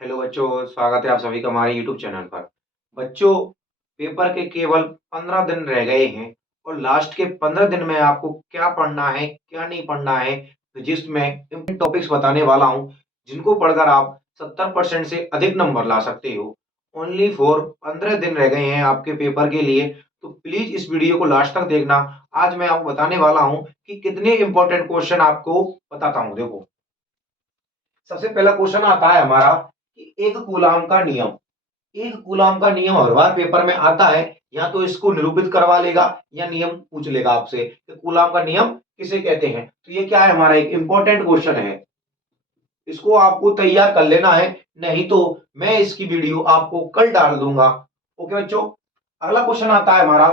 Hello बच्चों, स्वागत है आप सभी का हमारे यूट्यूब चैनल पर। बच्चों, पेपर के केवल 15 दिन रह गए हैं और लास्ट के 15 दिन में आपको क्या पढ़ना है, क्या नहीं पढ़ना है, फिजिक्स में इम्पोर्टेंट टॉपिक्स बताने वाला हूं, जिनको पढ़कर आप 70% से अधिक नंबर ला सकते हो। ओनली फॉर 15 दिन रह गए हैं आपके पेपर के लिए, तो प्लीज इस वीडियो को लास्ट तक देखना। आज मैं आपको बताने वाला हूँ कि कितने इंपॉर्टेंट क्वेश्चन आपको बताता हूँ। देखो, सबसे पहला क्वेश्चन आता है हमारा कि एक कूलाम का नियम। एक कूलाम का नियम हर बार पेपर में आता है, या तो इसको निरूपित करवा लेगा या नियम पूछ लेगा आपसे कि कूलाम का नियम किसे कहते हैं। तो ये क्या है, हमारा एक इंपॉर्टेंट क्वेश्चन है, इसको आपको तैयार कर लेना है, नहीं तो मैं इसकी वीडियो आपको कल डाल दूंगा। ओके बच्चों, अगला क्वेश्चन आता है हमारा,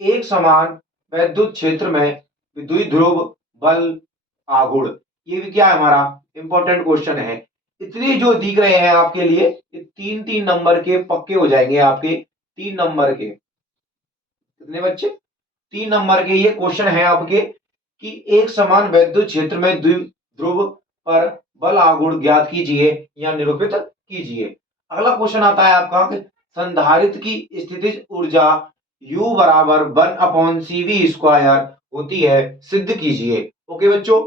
एक समान वैद्युत क्षेत्र में विद्युत ध्रुव बल आघूर्ण। ये भी क्या है, हमारा इंपॉर्टेंट क्वेश्चन है। इतने जो दिख रहे हैं आपके लिए, ये 3-3 नंबर के पक्के हो जाएंगे आपके। 3 नंबर के कितने बच्चे, 3 नंबर के ये क्वेश्चन है आपके कि एक समान वैद्युत क्षेत्र में ध्रुव पर बल आघूर्ण ज्ञात कीजिए या निरूपित कीजिए। अगला क्वेश्चन आता है आपका कि संधारित्र की स्थितिज ऊर्जा U बराबर 1/CV² होती है, सिद्ध कीजिए। ओके बच्चों,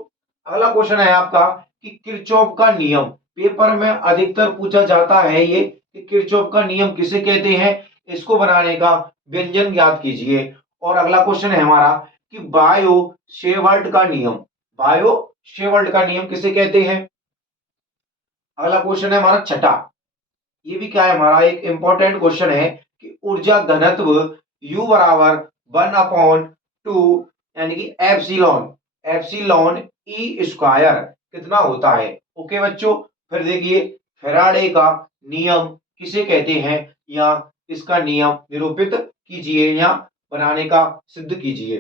अगला क्वेश्चन है आपका कि किरचॉफ का नियम। पेपर में अधिकतर पूछा जाता है ये कि किरचॉफ का नियम किसे कहते हैं, इसको बनाने का व्यंजन ज्ञात कीजिए। और अगला क्वेश्चन है हमारा कि बायो शेवर्ट का नियम। बायो शेवर्ट का नियम किसे कहते हैं। अगला क्वेश्चन है हमारा छठा, ये भी क्या है, हमारा एक इंपॉर्टेंट क्वेश्चन है कि ऊर्जा घनत्व U बराबर 1/2 यानी कि एप्सिलॉन एप्सिलॉन E² कितना होता है। ओके बच्चों, फिर देखिए, फैराडे का नियम किसे कहते हैं, या इसका नियम निरूपित कीजिए या बनाने का सिद्ध कीजिए।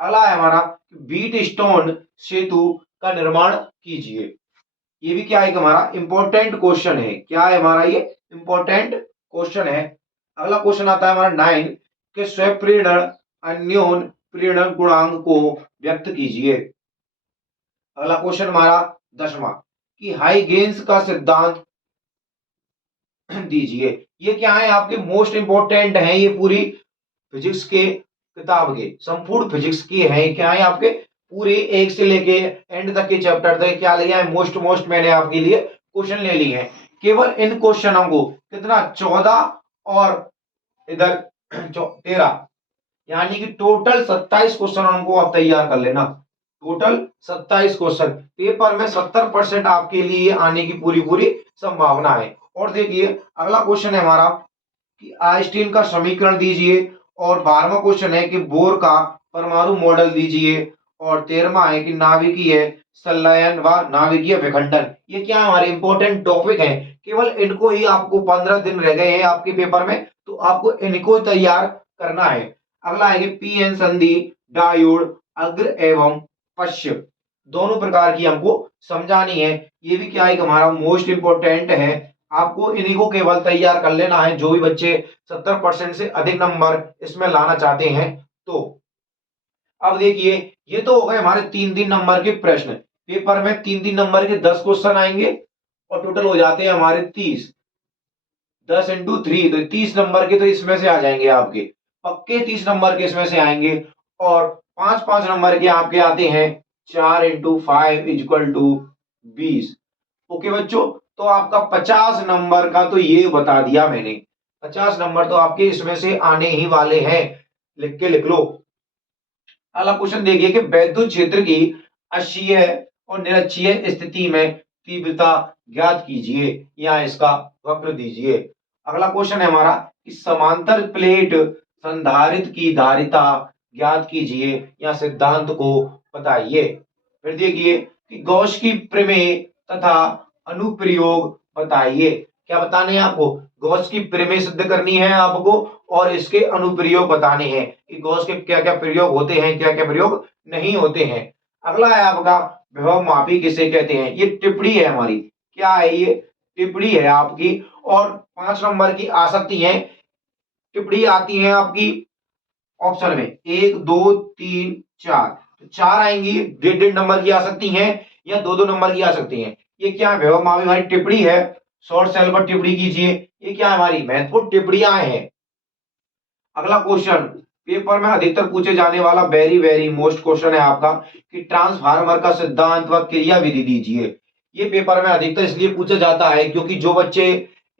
अगला है हमारा व्हीट स्टोन सेतु का निर्माण कीजिए। ये भी क्या है कि हमारा इंपॉर्टेंट क्वेश्चन है। क्या है हमारा ये इंपॉर्टेंट क्वेश्चन है। अगला क्वेश्चन आता है हमारा 9 के स्वप्रेरण अन्योन प्रेरण गुणांक को व्यक्त कीजिए। अगला क्वेश्चन हमारा 10वां कि हाइगेन्स का सिद्धांत दीजिए। ये क्या है, आपके मोस्ट इंपॉर्टेंट है, ये पूरी फिजिक्स के किताब के संपूर्ण फिजिक्स की है। क्या है आपके पूरे एक से लेके एंड तक के चैप्टर तक क्या लिया है, मोस्ट मैंने आपके लिए क्वेश्चन ले लिए हैं। केवल इन क्वेश्चनों को कितना 14 और इधर 13, यानी कि टोटल 27 क्वेश्चन को आप तैयार कर लेना। टोटल 27 क्वेश्चन पेपर में 70% आपके लिए आने की पूरी पूरी संभावना है। और देखिए, अगला क्वेश्चन है हमारा कि आइंस्टीन का समीकरण दीजिए। और 12वां क्वेश्चन है कि बोर का परमाणु मॉडल दीजिए। और 13वां है कि नाभिकीय संलयन व नाभिकीय विखंडन। ये क्या हमारे इंपॉर्टेंट टॉपिक है, केवल इनको ही आपको 15 दिन रह गए हैं आपके पेपर में, तो आपको इनको तैयार करना है। अगला है कि पी एन संधि डायोड अग्र एवं पश्चिम दोनों प्रकार की हमको समझानी है। ये भी क्या है कि हमारा मोस्ट इंपोर्टेंट है, आपको इन्हीं को केवल तैयार कर लेना है, जो भी बच्चे 70% से अधिक नंबर इसमें लाना चाहते हैं। तो अब देखिए, ये तो हो गए हमारे 3-3 नंबर के प्रश्न। पेपर में 3-3 नंबर के 10 क्वेश्चन आएंगे और टोटल हो जाते हैं हमारे 30। 10 × 3 तो 30 नंबर के तो इसमें से आ जाएंगे आपके, पक्के 30 नंबर के इसमें से आएंगे। और 5-5 नंबर के आपके आते हैं 4 × 5 = 20। ओके बच्चों, तो आपका 50 नंबर का तो ये बता दिया मैंने। 50 नंबर तो आपके इसमें से आने ही वाले हैं, लिख लो। अगला क्वेश्चन देखिए कि वैद्युत क्षेत्र की अक्षीय और निरक्षीय स्थिति में तीव्रता ज्ञात कीजिए या इसका वक्र दीजिए। अगला क्वेश्चन है हमारा कि समांतर प्लेट संधारित्र की धारिता ज्ञात कीजिए या सिद्धांत को बताइए। फिर देखिए कि गॉस की प्रमेय तथा अनुप्रयोग बताइए। क्या बताने हैं आपको, गॉस की प्रमेय सिद्ध करनी है आपको, और इसके अनुप्रयोग बताने हैं कि गॉस के क्या क्या प्रयोग होते हैं, क्या क्या प्रयोग नहीं होते हैं। अगला है आपका विभव मापी किसे कहते हैं। ये टिप्पणी है हमारी, क्या है ये, टिप्पणी है आपकी। और 5 नंबर की आ सकती है टिप्पणी, आती है आपकी ऑप्शन में 1 2 3 4, तो 4 आएंगी। 1.5 नंबर की आ सकती हैं या 2-2 नंबर की आ सकती हैं। ये क्या है, विभव मापी हमारी टिप्पणी है। शॉर्ट सेल पर टिप्पणी कीजिए। ये क्या है, हमारी महत्वपूर्ण टिप्पणियां हैं। अगला क्वेश्चन, पेपर में अधिकतर पूछे जाने वाला वेरी वेरी मोस्ट क्वेश्चन है आपका कि ट्रांसफार्मर का सिद्धांत व क्रिया विधि दीजिए। ये पेपर में अधिकतर इसलिए पूछा जाता है क्योंकि जो बच्चे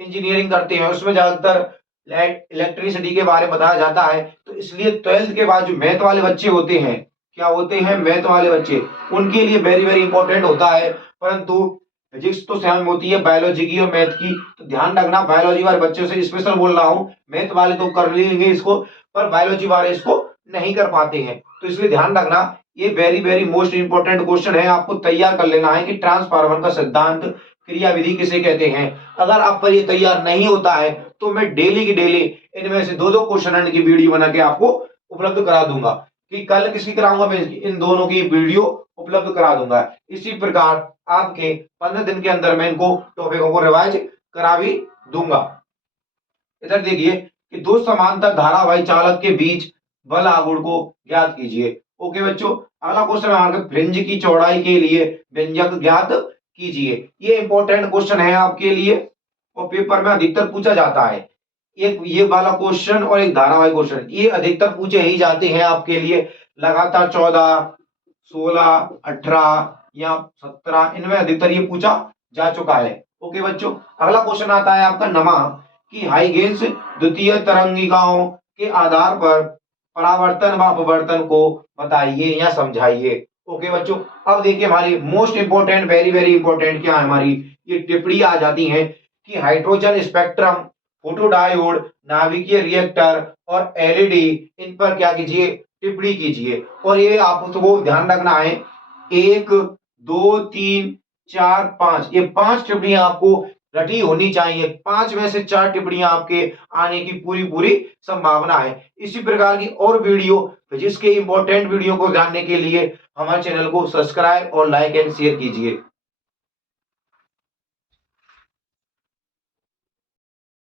इंजीनियरिंग करते हैं उसमें ज्यादातर इलेक्ट्रिसिटी के बारे में बताया जाता है, तो इसलिए 12th के बाद जो मैथ वाले बच्चे होते हैं, क्या होते हैं, मैथ वाले बच्चे, उनके लिए वेरी वेरी इंपॉर्टेंट होता है। परंतु फिजिक्स तो सेम होती है बायोलॉजी की और मैथ की, तो ध्यान रखना बायोलॉजी वाले बच्चों से स्पेशल बोल रहा हूं। मैथ वाले तो कर लेंगे इसको, पर बायोलॉजी वाले इसको नहीं कर पाते हैं, तो इसलिए ध्यान रखना ये very very most important question है। आपको तैयार कर लेना है कि ट्रांसफार्मर का सिद्धांत क्रिया विधि किसे कहते हैं। अगर आप पर ये तैयार नहीं होता है तो मैं डेली की डेली इनमें से दो दो क्वेश्चन की वीडियो बना के आपको उपलब्ध करा दूंगा। कि कल किसकी कराऊंगा, मैं इन दोनों की वीडियो उपलब्ध करा दूंगा। इसी प्रकार आपके 15 दिन के अंदर मैं इनको टॉपिकों को रिवाइज करा भी दूंगा। इधर देखिए कि दो समांतर धारावाही चालक के बीच बल आघूर्ण को ज्ञात कीजिए। ओके बच्चों, अगला क्वेश्चन है फ्रिंज की चौड़ाई के लिए व्यंजक ज्ञात कीजिए। ये इंपॉर्टेंट क्वेश्चन है आपके लिए और पेपर में अधिकतर पूछा जाता है। एक ये वाला क्वेश्चन और एक धारावाहिक क्वेश्चन, ये अधिकतर पूछे ही जाते हैं आपके लिए। लगातार 14, 16, 18 या 17 इनमें अधिकतर ये पूछा जा चुका है। ओके बच्चों, अगला क्वेश्चन आता है आपका नमा कि हाइगेंस द्वितीय तरंगिकाओं के आधार पर परावर्तन व अपवर्तन को बताइए या समझाइए। ओके बच्चों, अब देखिए हमारी most important very very important क्या है, हमारी ये टिप्पणी आ जाती है कि हाइड्रोजन स्पेक्ट्रम, फोटोडायोड, नाभिकीय रिएक्टर और एलईडी, इन पर क्या कीजिए, टिप्पणी कीजिए। और ये आपको ध्यान रखना है 1, 2, 3, 4, 5, ये 5 टिप्पणियां आपको रटी होनी चाहिए। 5 में से 4 टिप्पणियां आपके आने की पूरी पूरी संभावना है। इसी प्रकार की और वीडियो, फिजिक्स के इंपॉर्टेंट वीडियो को जानने के लिए हमारे चैनल को सब्सक्राइब और लाइक एंड शेयर कीजिए।